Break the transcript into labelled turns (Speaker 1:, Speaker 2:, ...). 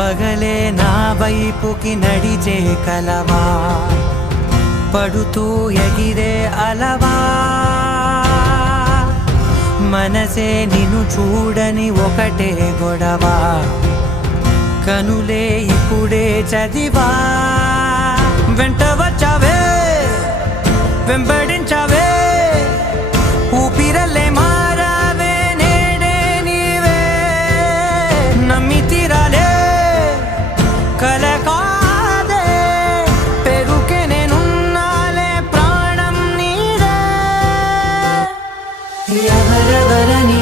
Speaker 1: పగలే నా వైపుకి నడిచే కలవా? పడుతూ ఎగిరే అలవా? మనసే నిన్ను చూడని ఒకటే గొడవ? కనులే ఇప్పుడే చదివా? వెంట వచ్చావే వెంబడించావే? కల కాదే పెరుకే నేనున్నాలే ప్రాణం నీదే ఎవరెవరని